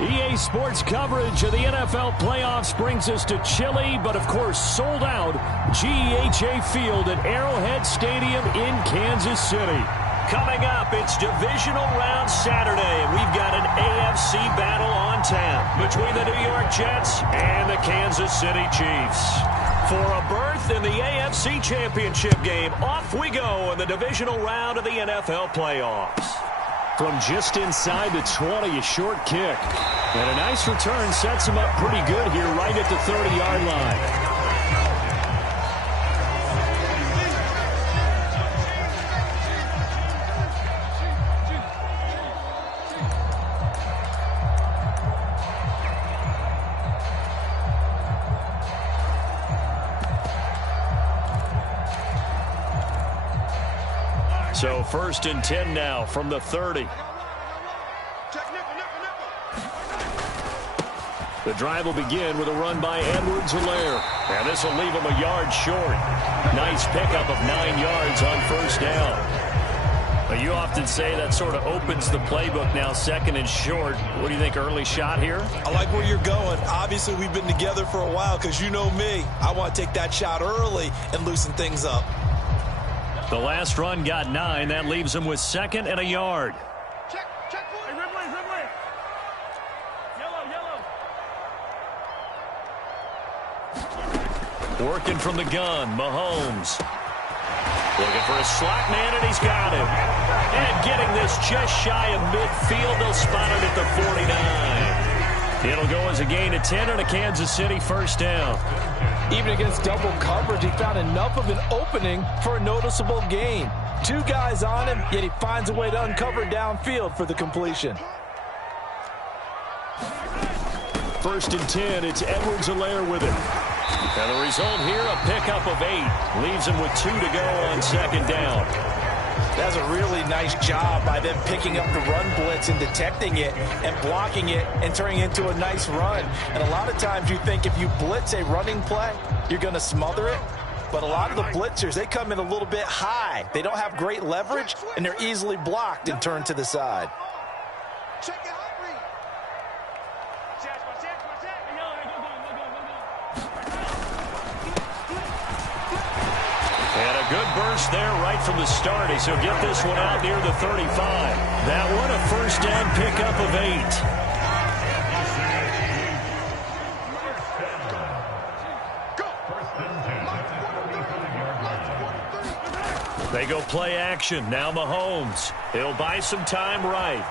EA Sports coverage of the NFL playoffs brings us to chilly, but of course sold out GEHA Field at Arrowhead Stadium in Kansas City. Coming up, it's divisional round Saturday, and we've got an AFC battle on tap between the New York Jets and the Kansas City Chiefs. For a berth in the AFC Championship game, off we go in the divisional round of the NFL playoffs. From just inside the 20, a short kick. And a nice return sets him up pretty good here right at the 30-yard line. So 1st and 10 now from the 30. The drive will begin with a run by Edwards-Helaire. And this will leave him a yard short. Nice pickup of 9 yards on first down. But you often say that sort of opens the playbook now, 2nd and short. What do you think, early shot here? I like where you're going. Obviously, we've been together for a while because you know me. I want to take that shot early and loosen things up. The last run got 9. That leaves him with 2nd and a yard. Check. Hey, red way. Yellow. Working from the gun, Mahomes. Looking for a slot man, and he's got him. And getting this just shy of midfield. They'll spot it at the 49. It'll go as a gain of 10 and a Kansas City first down. Even against double coverage, he found enough of an opening for a noticeable gain. 2 guys on him, yet he finds a way to uncover downfield for the completion. 1st and 10, it's Edwards-Helaire with it. And the result here, a pickup of 8. Leaves him with 2 to go on 2nd down. That's a really nice job by them picking up the run blitz and detecting it and blocking it and turning it into a nice run. And a lot of times you think if you blitz a running play, you're going to smother it. But a lot of the blitzers, they come in a little bit high. They don't have great leverage, and they're easily blocked and turned to the side. And a good burst there right from the start as he'll get this one out near the 35. That one a first down pickup of 8. They go play action. Now Mahomes. He'll buy some time right.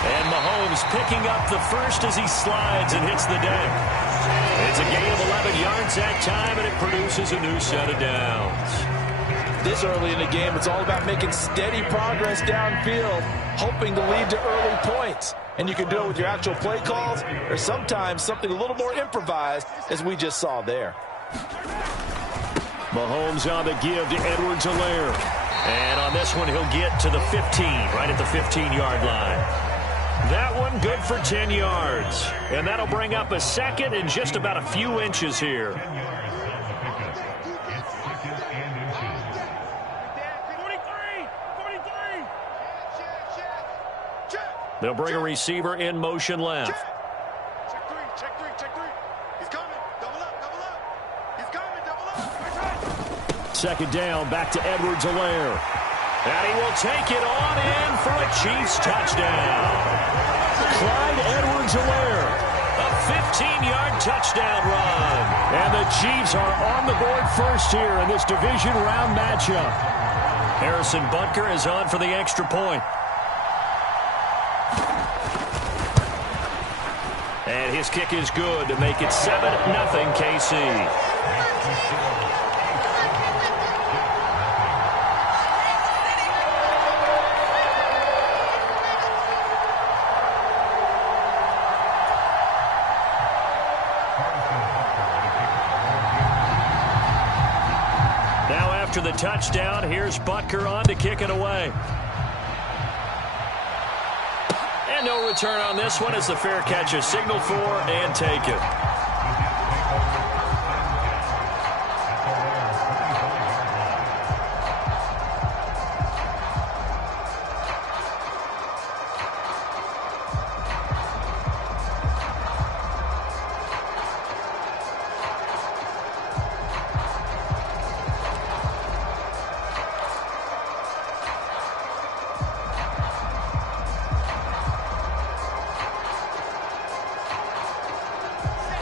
And Mahomes picking up the first as he slides and hits the deck. It's a gain of 11 yards that time, and it produces a new set of downs. This early in the game, it's all about making steady progress downfield, hoping to lead to early points. And you can do it with your actual play calls or sometimes something a little more improvised, as we just saw there. Mahomes on the give to Edwards-Helaire. And on this one, he'll get to the 15, right at the 15-yard line. That one good for 10 yards. And that'll bring up a 2nd and just about a few inches here. They'll bring a receiver in motion left. Check three. He's coming. Double up. He's coming. Double up. 2nd down, back to Edwards-Helaire. And he will take it on in for a Chiefs touchdown. Clyde Edwards-Helaire, a 15-yard touchdown run. And the Chiefs are on the board first here in this division round matchup. Harrison Butker is on for the extra point. And his kick is good to make it 7-0 KC. After the touchdown, here's Butker on to kick it away. And no return on this one as the fair catch is signaled for and taken.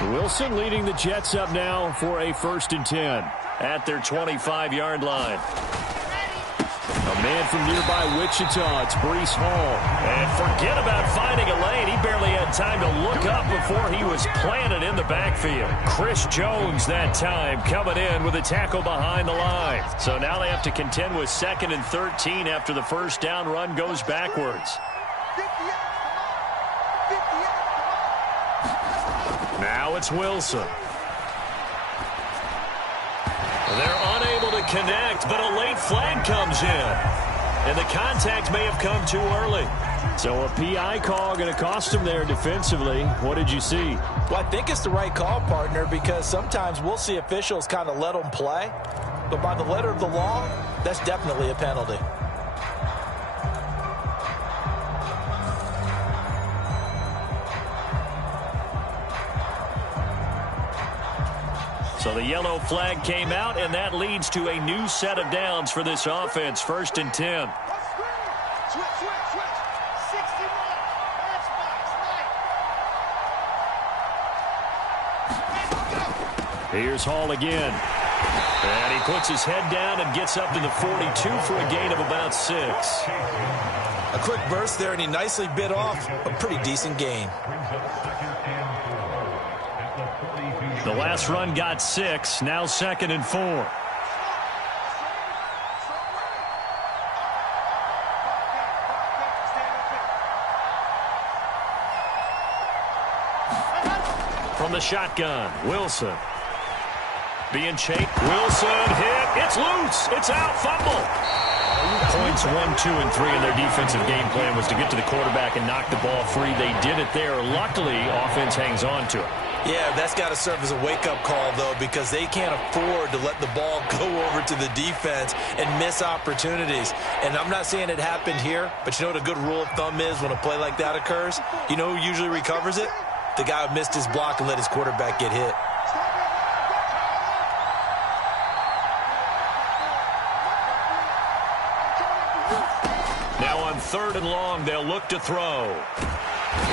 Wilson leading the Jets up now for a 1st and 10 at their 25-yard line. A man from nearby Wichita, it's Breece Hall. And forget about finding a lane. He barely had time to look up before he was planted in the backfield. Chris Jones that time coming in with a tackle behind the line. So now they have to contend with 2nd and 13 after the first down run goes backwards. Now it's Wilson. They're unable to connect, but a late flag comes in. And the contact may have come too early. So a PI call going to cost them there defensively. What did you see? Well, I think it's the right call, partner, because sometimes we'll see officials kind of let them play. But by the letter of the law, that's definitely a penalty. So the yellow flag came out, and that leads to a new set of downs for this offense. 1st and 10. Switch. 61. Xbox. Here's Hall again. And he puts his head down and gets up to the 42 for a gain of about 6. A quick burst there, and he nicely bit off a pretty decent gain. The last run got 6. Now 2nd and 4. From the shotgun, Wilson. Being chased. Wilson hit. It's loose. It's out. Fumble. Points 1, 2, and 3 in their defensive game plan was to get to the quarterback and knock the ball free. They did it there. Luckily, offense hangs on to it. Yeah, that's got to serve as a wake-up call, though, because they can't afford to let the ball go over to the defense and miss opportunities. And I'm not saying it happened here, but you know what a good rule of thumb is when a play like that occurs? You know who usually recovers it? The guy who missed his block and let his quarterback get hit. Now on 3rd and long, they'll look to throw.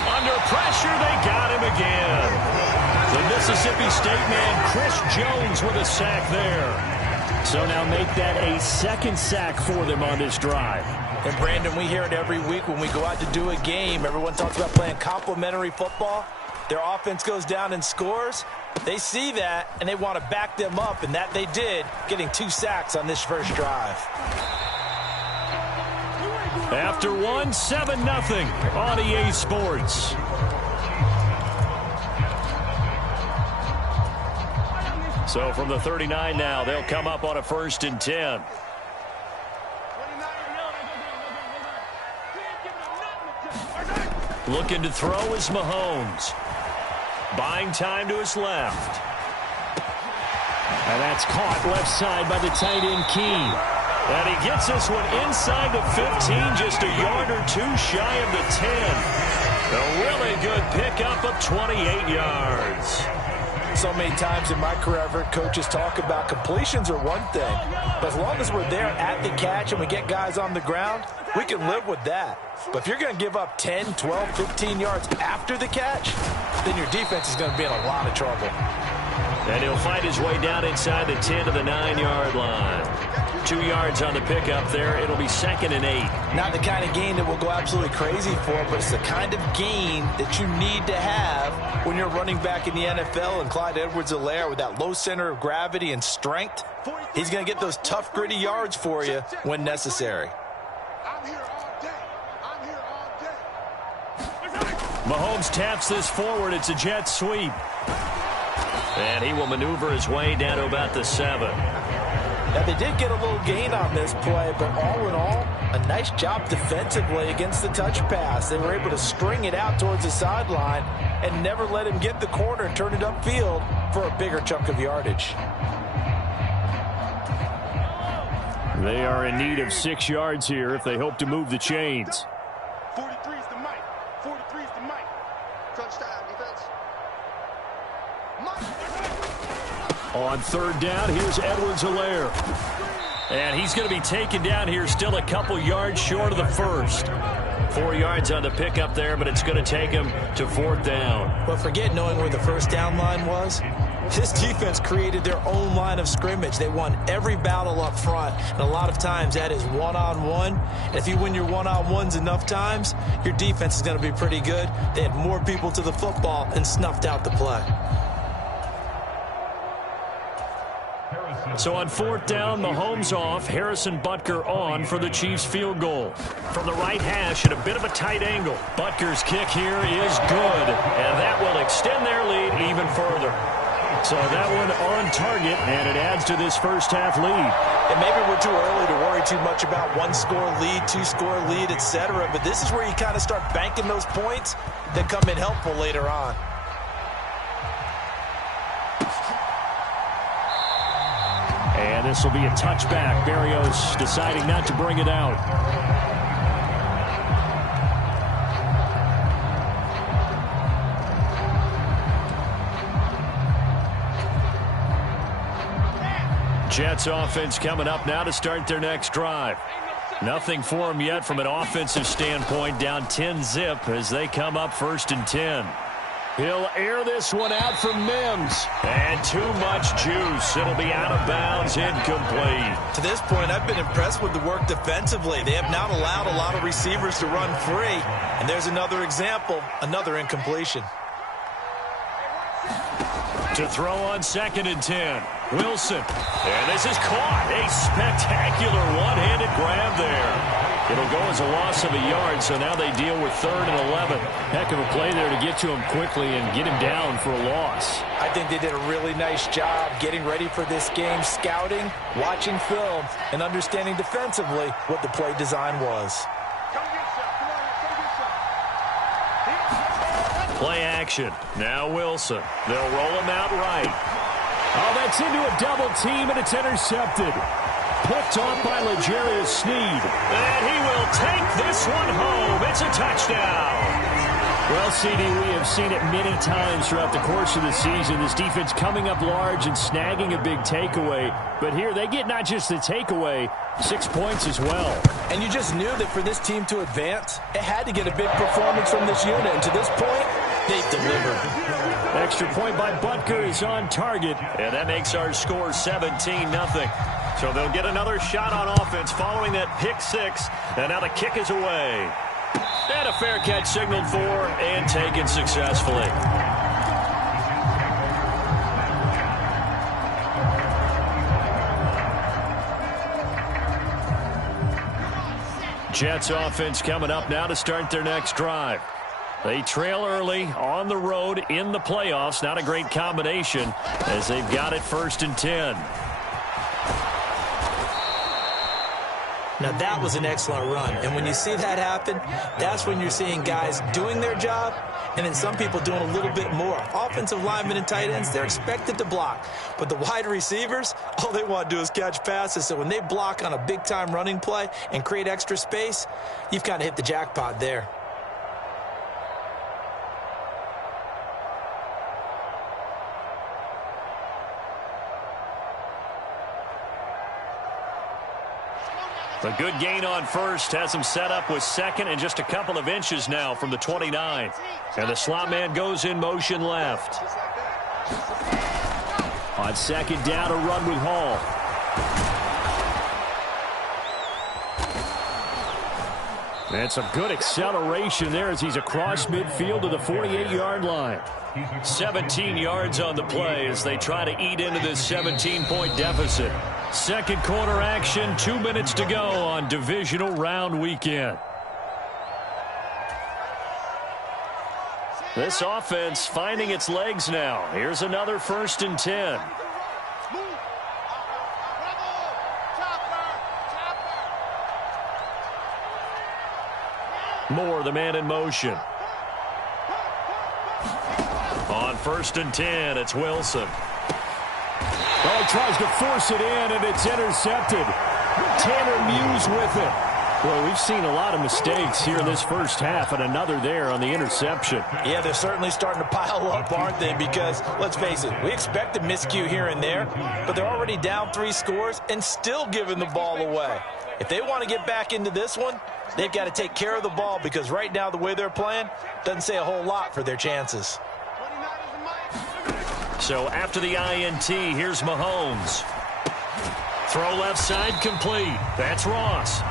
Under pressure, they got him again. The Mississippi State man, Chris Jones, with a sack there. So now make that a 2nd sack for them on this drive. And, Brandon, we hear it every week when we go out to do a game. Everyone talks about playing complementary football. Their offense goes down and scores. They see that, and they want to back them up, and that they did, getting 2 sacks on this first drive. After 1, 7-0 on EA Sports. So from the 39 now, they'll come up on a 1st and 10. Looking to throw is Mahomes. Buying time to his left. And that's caught left side by the tight end Keene. And he gets this one inside the 15, just a yard or 2 shy of the 10. A really good pickup of 28 yards. So many times in my career, I've heard coaches talk about completions are one thing. But as long as we're there at the catch and we get guys on the ground, we can live with that. But if you're going to give up 10, 12, 15 yards after the catch, then your defense is going to be in a lot of trouble. And he'll find his way down inside the 10 to the 9-yard line. 2 yards on the pickup there. It'll be 2nd and 8. Not the kind of gain that we'll go absolutely crazy for, but it's the kind of gain that you need to have when you're running back in the NFL. And Clyde Edwards-Helaire, with that low center of gravity and strength, he's going to get those tough, gritty yards for you when necessary. I'm here all day. I'm here all day. Mahomes taps this forward. It's a jet sweep. And he will maneuver his way down to about the 7. Now, they did get a little gain on this play, but all in all, a nice job defensively against the touch pass. They were able to string it out towards the sideline and never let him get the corner and turn it upfield for a bigger chunk of yardage. They are in need of 6 yards here if they hope to move the chains. 43 is the mic. 43 is the mic. Touchdown defense. On 3rd down, here's Edwards-Helaire. And he's going to be taken down here still a couple yards short of the 1st. 4 yards on the pickup there, but it's going to take him to 4th down. Well, forget knowing where the first down line was. This defense created their own line of scrimmage. They won every battle up front, and a lot of times that is one-on-one. And if you win your one-on-ones enough times, your defense is going to be pretty good. They had more people to the football and snuffed out the play. So on 4th down, Mahomes off, Harrison Butker on for the Chiefs field goal. From the right hash at a bit of a tight angle. Butker's kick here is good, and that will extend their lead even further. So that one on target, and it adds to this first half lead. And maybe we're too early to worry too much about 1-score lead, 2-score lead, etc. But this is where you kind of start banking those points that come in helpful later on. And this will be a touchback. Berrios deciding not to bring it out. Jets offense coming up now to start their next drive. Nothing for them yet from an offensive standpoint. Down 10-zip as they come up 1st and 10. He'll air this one out from Mims. And too much juice. It'll be out of bounds, incomplete. To this point, I've been impressed with the work defensively. They have not allowed a lot of receivers to run free. And there's another example, another incompletion. To throw on 2nd and 10. Wilson. And this is caught. A spectacular one-handed grab there. It'll go as a loss of a yard, so now they deal with 3rd and 11. Heck of a play there to get to him quickly and get him down for a loss. I think they did a really nice job getting ready for this game, scouting, watching film, and understanding defensively what the play design was. Play action. Now Wilson. They'll roll him out right. Oh, that's into a double team, and it's intercepted. Picked off by L'Jarius Sneed. And he will take this one home. It's a touchdown. Well, CD, we have seen it many times throughout the course of the season. This defense coming up large and snagging a big takeaway. But here they get not just the takeaway, 6 points as well. And you just knew that for this team to advance, it had to get a big performance from this unit. And to this point, they've delivered. Extra point by Butker is on target. And that makes our score 17-0. So they'll get another shot on offense following that pick 6. And now the kick is away. And a fair catch signaled for and taken successfully. Jets offense coming up now to start their next drive. They trail early on the road in the playoffs. Not a great combination as they've got it 1st and 10. Now, that was an excellent run. And when you see that happen, that's when you're seeing guys doing their job and then some people doing a little bit more. Offensive linemen and tight ends, they're expected to block. But the wide receivers, all they want to do is catch passes. So when they block on a big-time running play and create extra space, you've kind of hit the jackpot there. A good gain on 1st has him set up with 2nd and just a couple of inches now from the 29. And the slot man goes in motion left. On 2nd down, a run with Hall. And some good acceleration there as he's across midfield to the 48-yard line. 17 yards on the play as they try to eat into this 17-point deficit. Second quarter action, 2 minutes to go on divisional round weekend. This offense finding its legs now. Here's another 1st and 10. Moore, the man in motion. On 1st and 10, it's Wilson. Oh, he tries to force it in, and it's intercepted. Tanner Muse with it. Well, we've seen a lot of mistakes here in this first half, and another there on the interception. Yeah, they're certainly starting to pile up, aren't they? Because, let's face it, we expected miscue here and there, but they're already down 3 scores and still giving the ball away. If they want to get back into this one, they've got to take care of the ball because right now the way they're playing doesn't say a whole lot for their chances. So after the INT, here's Mahomes. Throw left side complete. That's Ross.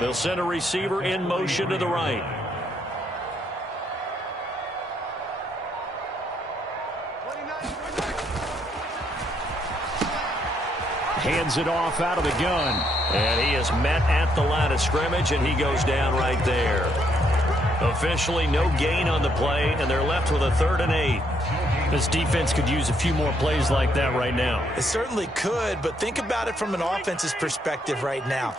They'll send a receiver in motion to the right. Hands it off out of the gun. And he is met at the line of scrimmage, and he goes down right there. Officially no gain on the play, and they're left with a 3rd and 8. This defense could use a few more plays like that right now. It certainly could, but think about it from an offense's perspective right now.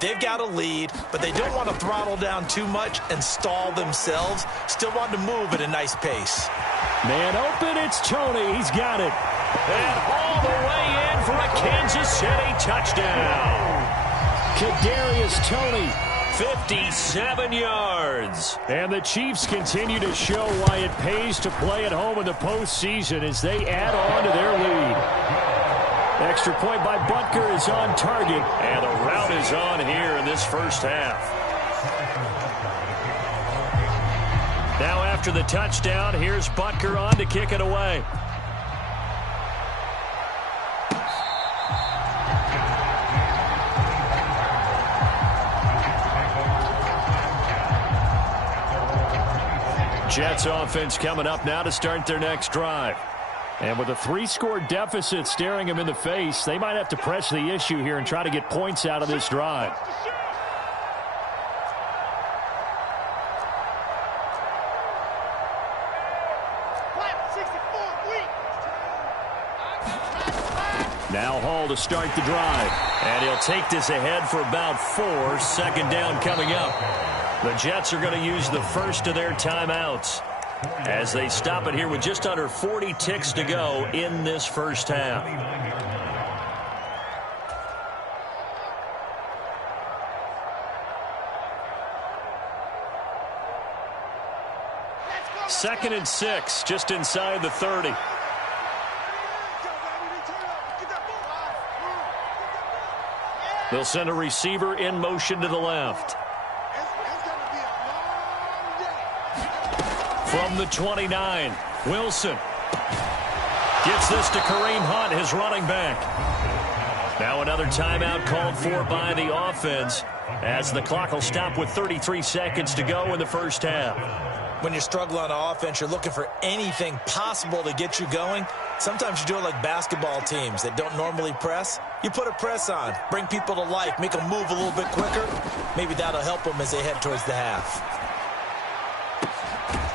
They've got a lead, but they don't want to throttle down too much and stall themselves. Still want to move at a nice pace. Man open, it's Toney. He's got it. And all the way in for a Kansas City touchdown. Kadarius Toney, 57 yards. And the Chiefs continue to show why it pays to play at home in the postseason as they add on to their lead. Extra point by Butker is on target, and the route is on here in this first half. Now after the touchdown, here's Butker on to kick it away. Jets offense coming up now to start their next drive. And with a 3-score deficit staring them in the face, they might have to press the issue here and try to get points out of this drive. Now Hall to start the drive. And he'll take this ahead for about 4. 2nd down coming up. The Jets are going to use the first of their timeouts as they stop it here with just under 40 ticks to go in this first half. Second and 6, just inside the 30. They'll send a receiver in motion to the left. From the 29, Wilson gets this to Kareem Hunt, his running back. Now another timeout called for by the offense as the clock will stop with 33 seconds to go in the first half. When you're struggling on offense, you're looking for anything possible to get you going. Sometimes you do it like basketball teams that don't normally press. You put a press on, bring people to life, make them move a little bit quicker. Maybe that'll help them as they head towards the half.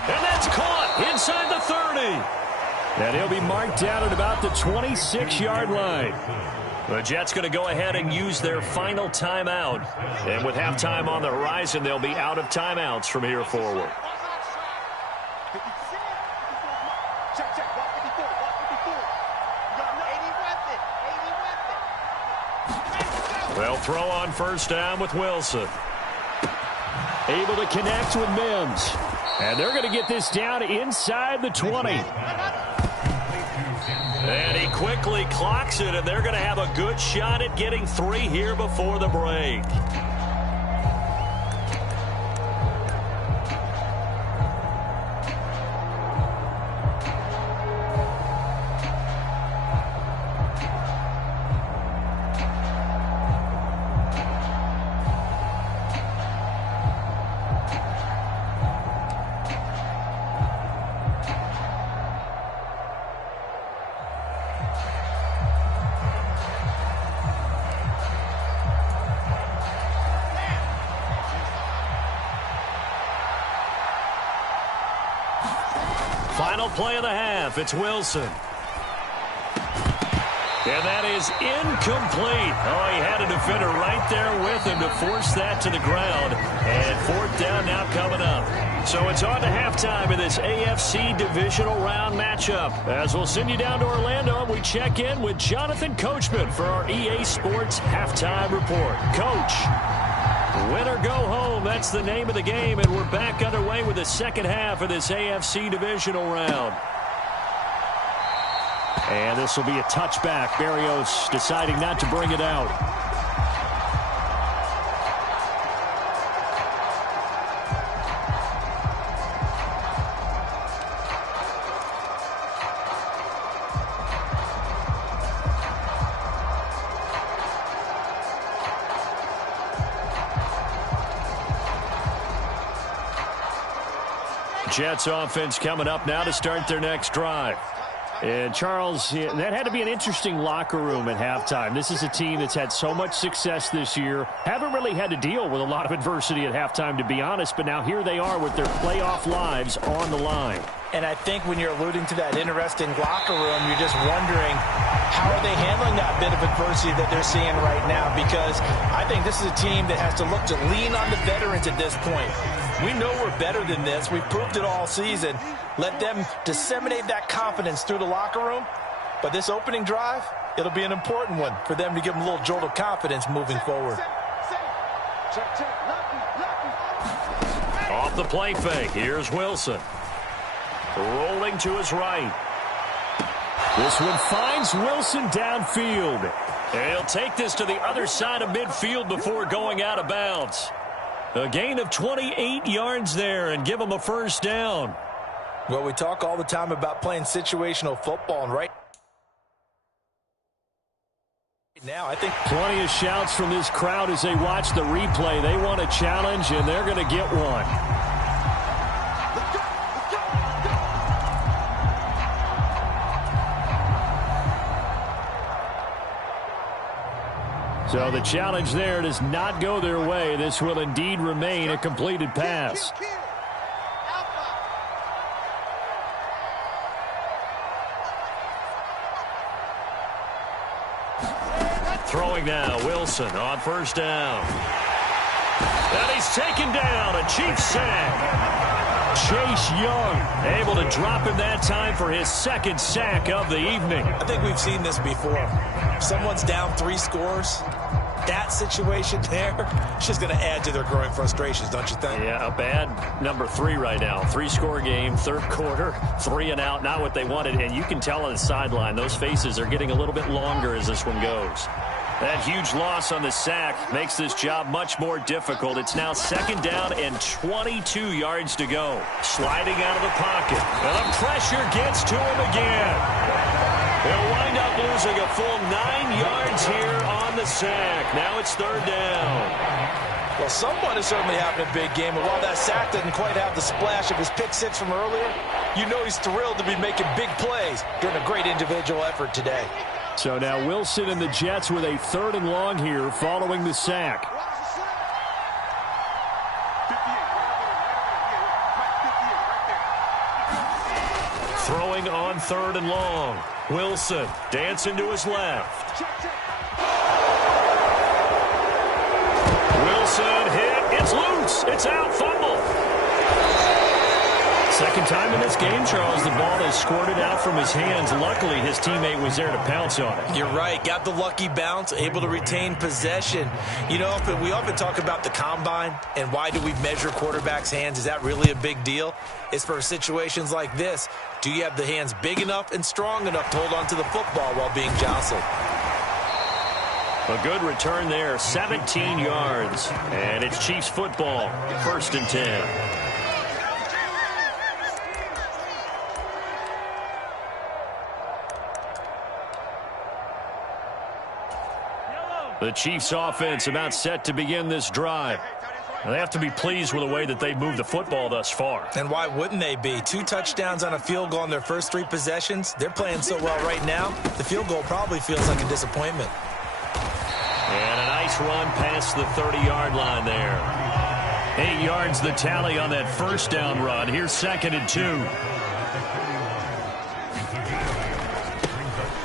And that's caught inside the 30. And he'll be marked down at about the 26-yard line. The Jets going to go ahead and use their final timeout. And with halftime on the horizon, they'll be out of timeouts from here forward. They'll throw on first down with Wilson. Able to connect with Mims. And they're going to get this down inside the 20. And he quickly clocks it, and they're going to have a good shot at getting 3 here before the break. Final play of the half. It's Wilson. And that is incomplete. Oh, he had a defender right there with him to force that to the ground. And 4th down now coming up. So it's on to halftime in this AFC divisional round matchup. As we'll send you down to Orlando, and we check in with Jonathan Coachman for our EA Sports Halftime Report. Coach. Win or go home, that's the name of the game, and we're back underway with the second half of this AFC divisional round. And this will be a touchback. Berrios deciding not to bring it out. Jets offense coming up now to start their next drive. And Charles, that had to be an interesting locker room at halftime. This is a team that's had so much success this year. Haven't really had to deal with a lot of adversity at halftime, to be honest. But now here they are with their playoff lives on the line. And I think when you're alluding to that interesting locker room, you're just wondering how are they handling that bit of adversity that they're seeing right now? Because I think this is a team that has to look to lean on the veterans at this point. We know we're better than this. We've proved it all season. Let them disseminate that confidence through the locker room. But this opening drive, it'll be an important one for them to give them a little jolt of confidence moving forward. Off the play fake, here's Wilson. Rolling to his right. This one finds Wilson downfield. And he'll take this to the other side of midfield before going out of bounds. A gain of 28 yards there and give him a first down. Well, we talk all the time about playing situational football, and right now I think plenty of shouts from this crowd as they watch the replay. They want a challenge, and they're going to get one. So the challenge there does not go their way. This will indeed remain a completed pass. Throwing now, Wilson on first down. And he's taken down, a Chiefs sack. Chase Young able to drop him that time for his second sack of the evening. I think we've seen this before. Someone's down 3 scores. That situation there, it's just going to add to their growing frustrations, don't you think? Yeah, a bad number 3 right now. 3-score game, third quarter, 3 and out, not what they wanted. And you can tell on the sideline, those faces are getting a little bit longer as this one goes. That huge loss on the sack makes this job much more difficult. It's now second down and 22 yards to go. Sliding out of the pocket. And the pressure gets to him again. They'll wind up losing a full 9 yards here on the sack. Now it's third down. Well, someone is certainly having a big game. And while that sack didn't quite have the splash of his pick six from earlier, you know he's thrilled to be making big plays during a great individual effort today. So now Wilson and the Jets with a third and long here following the sack. Throwing on third and long. Wilson dancing to his left. Wilson hit. It's loose. It's out. Fumble. Second time in this game, Charles, the ball has squirted out from his hands. Luckily, his teammate was there to pounce on it. You're right. Got the lucky bounce, able to retain possession. You know, we often talk about the combine and why do we measure quarterbacks' hands? Is that really a big deal? It's for situations like this. Do you have the hands big enough and strong enough to hold on to the football while being jostled? A good return there, 17 yards. And it's Chiefs football, first and 10. The Chiefs offense about set to begin this drive. They have to be pleased with the way that they've moved the football thus far. And why wouldn't they be? 2 touchdowns on a field goal in their first 3 possessions. They're playing so well right now, the field goal probably feels like a disappointment. And a nice run past the 30-yard line there. 8 yards the tally on that first down run. Here's second and 2.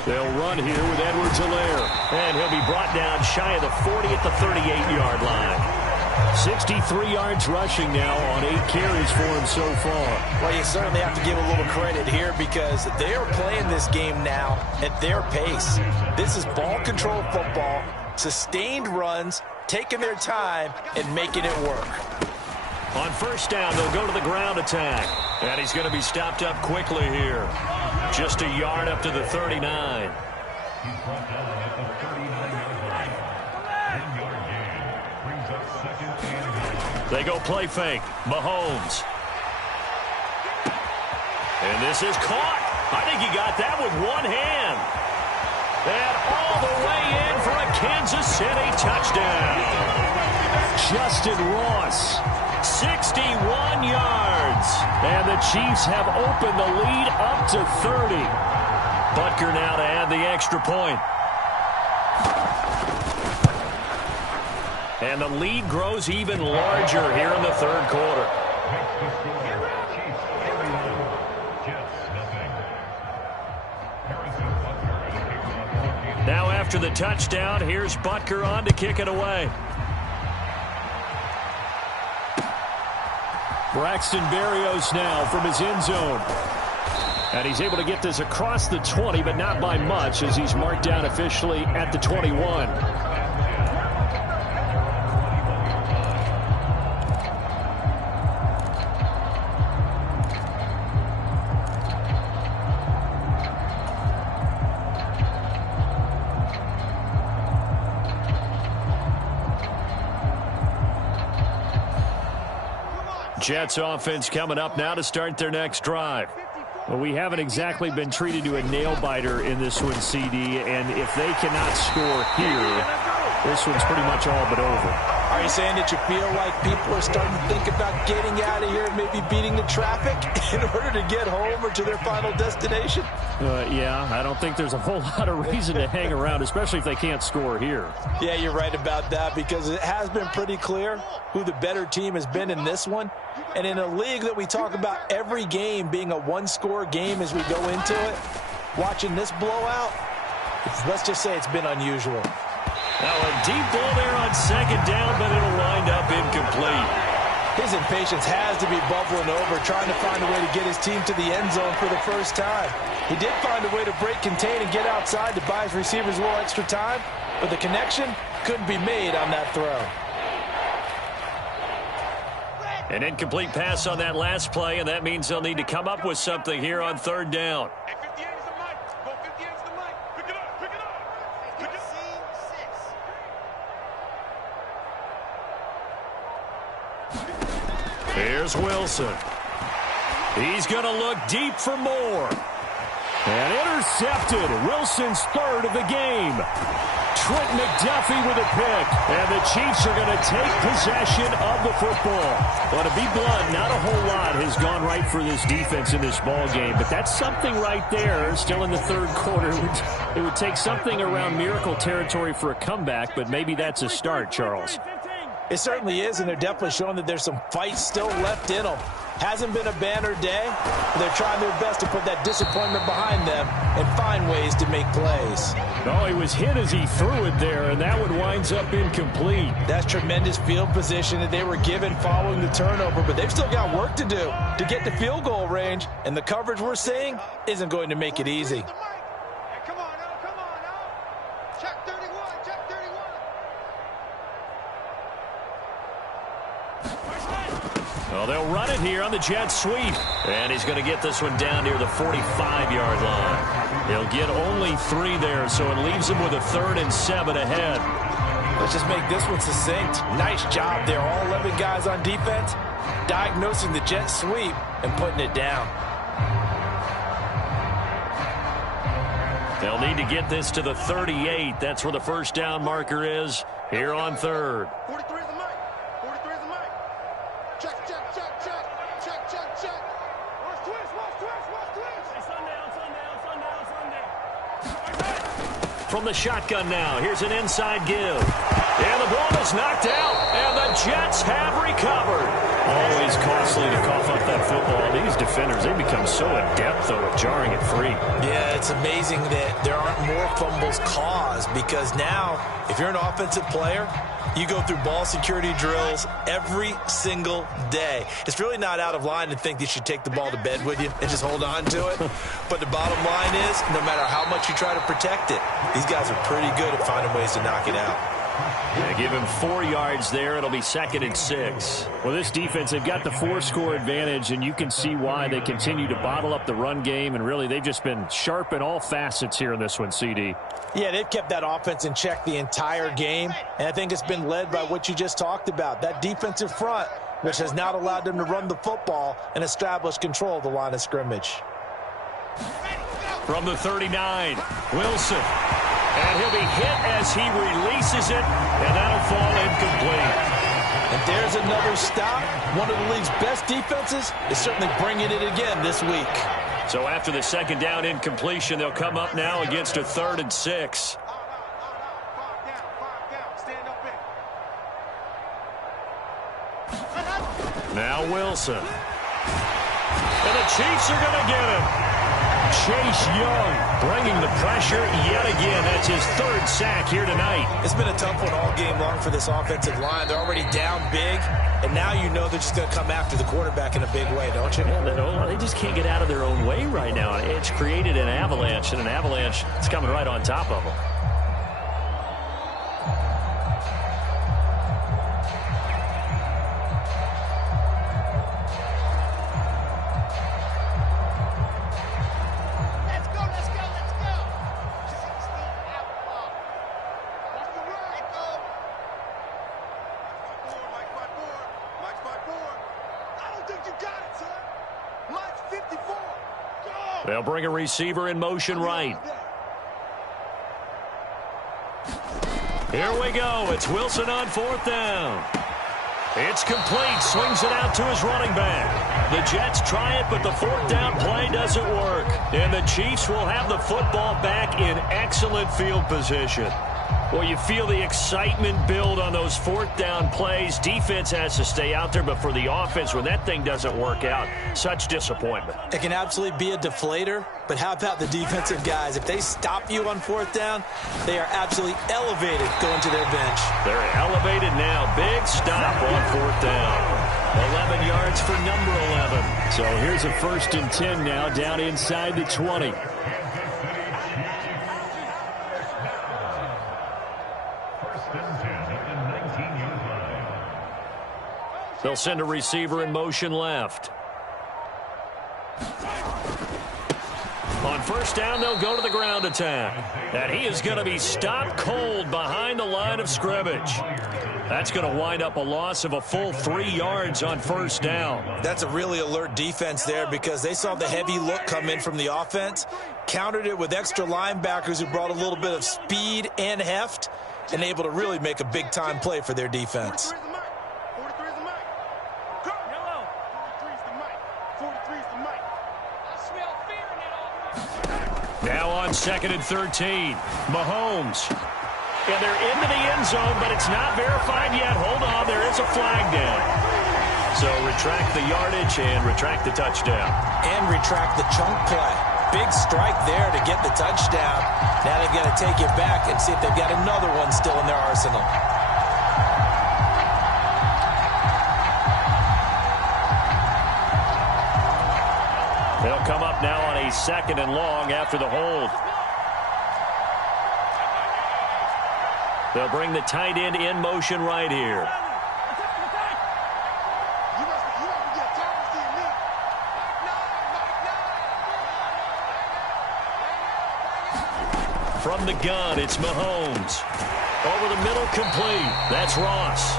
They'll run here with Edwards-Helaire. And he'll be brought down shy of the 40 at the 38-yard line. 63 yards rushing now on 8 carries for him so far. Well, you certainly have to give a little credit here because they are playing this game now at their pace. This is ball control football, sustained runs, taking their time and making it work. On first down, they'll go to the ground attack. And he's going to be stopped up quickly here. Just a yard up to the 39. They go play fake. Mahomes. And this is caught. I think he got that with one hand. And all the way in for a Kansas City touchdown. Justin Ross, 61 yards. And the Chiefs have opened the lead up to 30. Butker now to add the extra point. And the lead grows even larger here in the third quarter. Now after the touchdown, here's Butker on to kick it away. Braxton Berrios now from his end zone. And he's able to get this across the 20, but not by much, as he's marked down officially at the 21. Jets offense coming up now to start their next drive. Well, we haven't exactly been treated to a nail-biter in this one, CD, and if they cannot score here, this one's pretty much all but over. Are you saying that you feel like people are starting to think about getting out of here and maybe beating the traffic in order to get home or to their final destination? Yeah, I don't think there's a whole lot of reason to hang around, especially if they can't score here. Yeah, you're right about that, because it has been pretty clear who the better team has been in this one. And in a league that we talk about every game being a one-score game as we go into it, watching this blowout, let's just say it's been unusual. Now a deep ball there on second down, but it'll wind up incomplete. His impatience has to be bubbling over, trying to find a way to get his team to the end zone for the first time. He did find a way to break contain and get outside to buy his receivers a little extra time, but the connection couldn't be made on that throw. An incomplete pass on that last play, and that means they'll need to come up with something here on third down. Here's Wilson. He's going to look deep for more. And intercepted. Wilson's third of the game. Trent McDuffie with a pick. And the Chiefs are going to take possession of the football. Well, to be blunt, not a whole lot has gone right for this defense in this ball game. But that's something right there. Still in the third quarter. It would take something around miracle territory for a comeback, but maybe that's a start, Charles. It certainly is, and they're definitely showing that there's some fight still left in them. Hasn't been a banner day, but they're trying their best to put that disappointment behind them and find ways to make plays. Oh, he was hit as he threw it there, and that one winds up incomplete. That's tremendous field position that they were given following the turnover, but they've still got work to do to get to field goal range, and the coverage we're seeing isn't going to make it easy. Well, they'll run it here on the jet sweep. And he's going to get this one down near the 45-yard line. They'll get only 3 there, so it leaves them with a 3rd and 7 ahead. Let's just make this one succinct. Nice job there. All 11 guys on defense diagnosing the jet sweep and putting it down. They'll need to get this to the 38. That's where the first down marker is here on third. 43 is the mic. 43 is the mic. Check. Watch twist. From the shotgun now, here's an inside give. And the ball is knocked out, and the Jets have recovered. Always costly to cough up that football. These defenders, they become so adept, though, at jarring it free. Yeah, it's amazing that there aren't more fumbles caused, because now, if you're an offensive player, you go through ball security drills every single day. It's really not out of line to think you should take the ball to bed with you and just hold on to it. But the bottom line is, no matter how much you try to protect it, these guys are pretty good at finding ways to knock it out. Yeah, give him 4 yards there. It'll be 2nd and 6. Well, this defense, they've got the 4-score advantage, and you can see why they continue to bottle up the run game, and really they've just been sharp in all facets here in this one, CD. Yeah, they've kept that offense in check the entire game, and I think it's been led by what you just talked about, that defensive front, which has not allowed them to run the football and establish control of the line of scrimmage. From the 39, Wilson. And he'll be hit as he releases it, and that'll fall incomplete. And there's another stop. One of the league's best defenses is certainly bringing it again this week. So after the 2nd down incompletion, they'll come up now against a 3rd and 6. Now Wilson. And the Chiefs are going to get him. Chase Young bringing the pressure yet again. That's his 3rd sack here tonight. It's been a tough one all game long for this offensive line. They're already down big, and now you know they're just going to come after the quarterback in a big way, don't you? Yeah, they just can't get out of their own way right now. It's created an avalanche, and an avalanche is coming right on top of them. They'll bring a receiver in motion right. Here we go. It's Wilson on 4th down. It's complete. Swings it out to his running back. The Jets try it, but the 4th down play doesn't work. And the Chiefs will have the football back in excellent field position. Well, you feel the excitement build on those 4th down plays. Defense has to stay out there, but for the offense, when that thing doesn't work out, such disappointment. It can absolutely be a deflator, but how about the defensive guys? If they stop you on 4th down, they are absolutely elevated going to their bench. They're elevated now. Big stop on 4th down. 11 yards for number 11. So here's a 1st and 10 now, down inside the 20. They'll send a receiver in motion left. On 1st down, they'll go to the ground attack. And he is going to be stopped cold behind the line of scrimmage. That's going to wind up a loss of a full 3 yards on 1st down. That's a really alert defense there because they saw the heavy look come in from the offense, countered it with extra linebackers who brought a little bit of speed and heft, and able to really make a big-time play for their defense. Now on 2nd and 13, Mahomes. And they're into the end zone, but it's not verified yet. Hold on, there is a flag down. So retract the yardage and retract the touchdown. And retract the chunk play. Big strike there to get the touchdown. Now they've got to take it back and see if they've got another one still in their arsenal. They'll come up now on a 2nd and long after the hold. They'll bring the tight end in motion right here. From the gun, it's Mahomes. Over the middle, complete. That's Ross.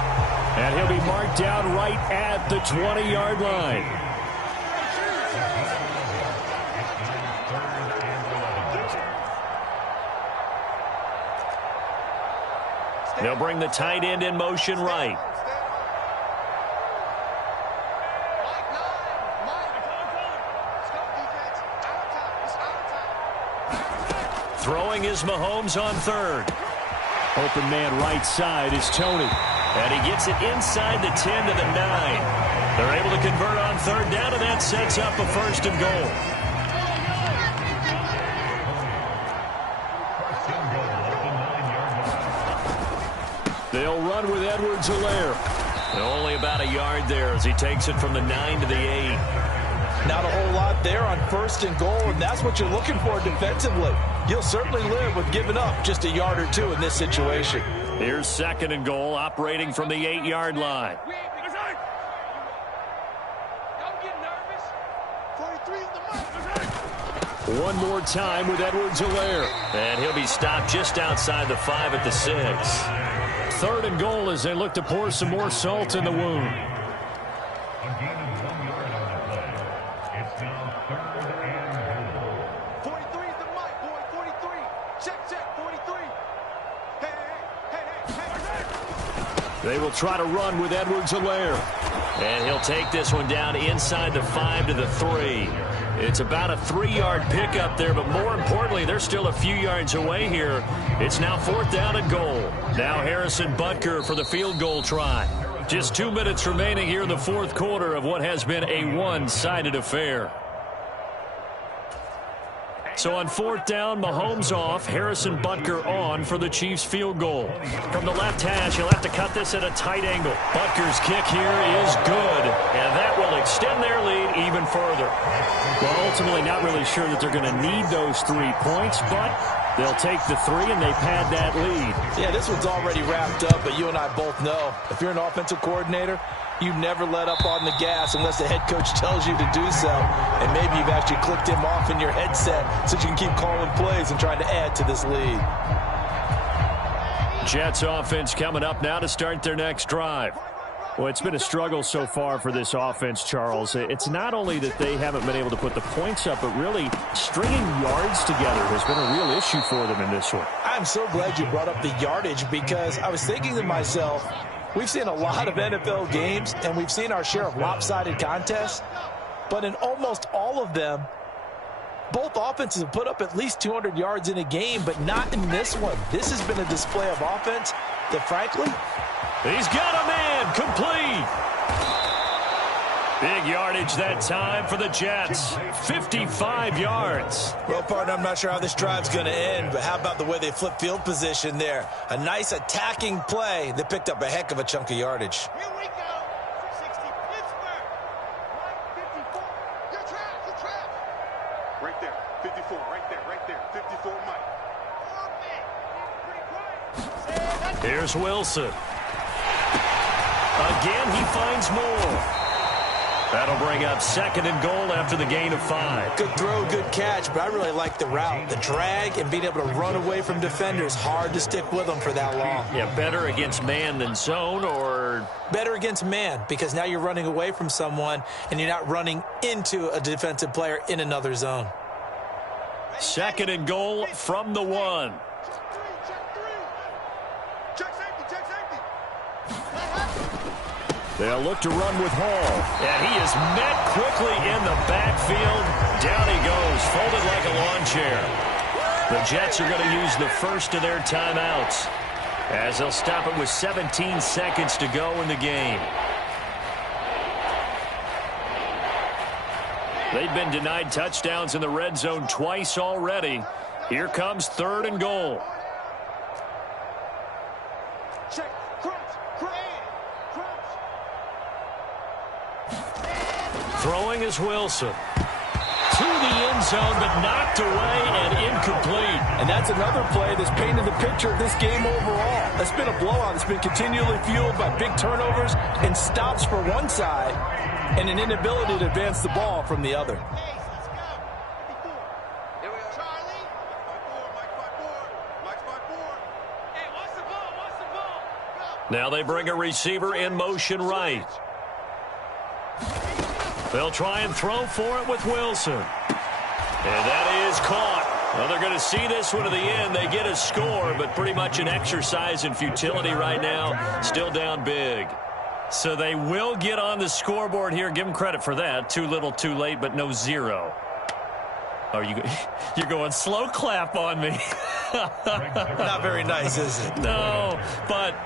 And he'll be marked down right at the 20-yard line. They'll bring the tight end in motion right. Throwing is Mahomes on 3rd. Open man right side is Tony. And he gets it inside the 10 to the 9. They're able to convert on 3rd down, and that sets up a 1st and goal. They'll run with Edwards-Helaire. Only about a yard there as he takes it from the 9 to the 8. Not a whole lot there on 1st and goal, and that's what you're looking for defensively. You'll certainly live with giving up just a yard or two in this situation. Here's 2nd and goal, operating from the 8-yard line. One more time with Edwards-Helaire. And he'll be stopped just outside the 5 at the 6. 3rd and goal as they look to pour some more salt in the wound. They will try to run with Edwards-Helaire. And he'll take this one down inside the 5 to the 3. It's about a 3-yard pickup there, but more importantly, they're still a few yards away here. It's now 4th down and goal. Now Harrison Butker for the field goal try. Just 2 minutes remaining here in the 4th quarter of what has been a one-sided affair. So on 4th down, Mahomes off, Harrison Butker on for the Chiefs field goal. From the left hash, he'll have to cut this at a tight angle. Butker's kick here is good, and that will extend their lead even further. Well, ultimately not really sure that they're going to need those 3 points, but they'll take the 3 and they pad that lead. Yeah, this one's already wrapped up, but you and I both know if you're an offensive coordinator, you never let up on the gas unless the head coach tells you to do so. And maybe you've actually clicked him off in your headset so you can keep calling plays and trying to add to this lead. Jets offense coming up now to start their next drive. Well, it's been a struggle so far for this offense, Charles. It's not only that they haven't been able to put the points up, but really stringing yards together has been a real issue for them in this one. I'm so glad you brought up the yardage because I was thinking to myself, we've seen a lot of NFL games, and we've seen our share of lopsided contests. But in almost all of them, both offenses have put up at least 200 yards in a game, but not in this one. This has been a display of offense that, frankly, he's got a man complete. Big yardage that time for the Jets. 55 yards. Well, partner, I'm not sure how this drive's going to end, but how about the way they flip field position there? A nice attacking play that picked up a heck of a chunk of yardage. Here we go. 60 Pittsburgh. 154. Your trap. Right there. 54. Right there. 54, Mike. Here's Wilson. Again, he finds more. That'll bring up 2nd and goal after the gain of 5. Good throw, good catch, but I really like the route. The drag and being able to run away from defenders. Hard to stick with them for that long. Yeah, better against man than zone, or better against man, because now you're running away from someone and you're not running into a defensive player in another zone. 2nd and goal from the 1. They'll look to run with Hall. And he is met quickly in the backfield. Down he goes, folded like a lawn chair. The Jets are going to use the first of their timeouts, as they'll stop it with 17 seconds to go in the game. They've been denied touchdowns in the red zone twice already. Here comes 3rd and goal. Throwing is Wilson. To the end zone, but knocked away and incomplete. And that's another play that's painted the picture of this game overall. It's been a blowout. It's been continually fueled by big turnovers and stops for one side and an inability to advance the ball from the other. Now they bring a receiver in motion right. They'll try and throw for it with Wilson. And that is caught. Well, they're going to see this one to the end. They get a score, but pretty much an exercise in futility right now. Still down big. So they will get on the scoreboard here. Give them credit for that. Too little, too late, but no 0. Oh, you're going slow clap on me. Not very nice, is it? No, but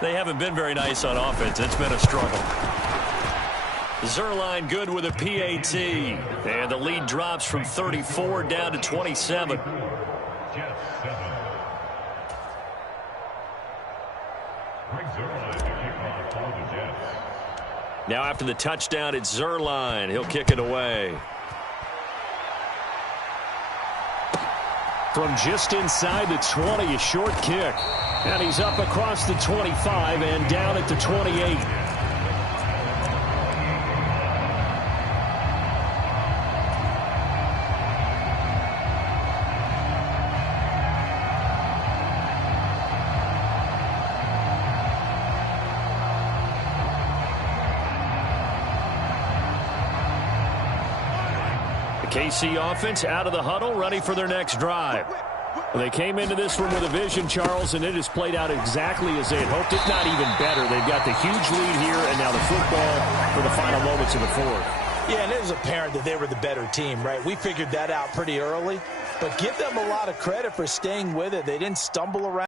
they haven't been very nice on offense. It's been a struggle. Zuerlein good with a PAT. And the lead drops from 34 down to 27. Now after the touchdown, it's Zuerlein. He'll kick it away. From just inside the 20, a short kick. And he's up across the 25 and down at the 28. The KC offense out of the huddle, ready for their next drive. Well, they came into this one with a vision, Charles, and it has played out exactly as they had hoped, if not even better. They've got the huge lead here, and now the football for the final moments of the fourth. Yeah, and it was apparent that they were the better team, right? We figured that out pretty early, but give them a lot of credit for staying with it. They didn't stumble around.